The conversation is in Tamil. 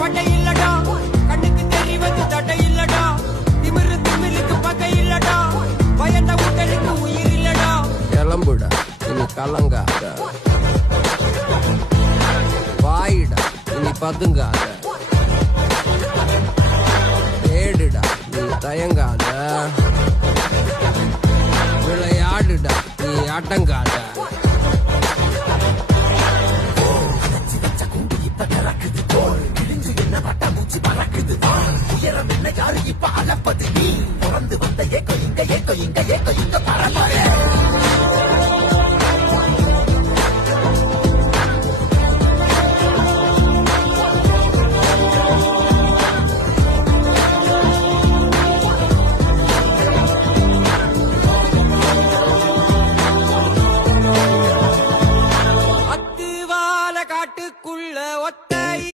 பட்டை இல்லடா கண்ணுக்கு தெரிவது தட்டை இல்லடா திமிரு திமிருக்கு பகை இல்லடா பயந்த உடலுக்கு உயிர் இல்லடா கிளம்புடா இனி கலங்காத வாயிடா இனி பதுங்காத தேடுடா நீ தயங்காத விளையாடுடா நீ அடங்காத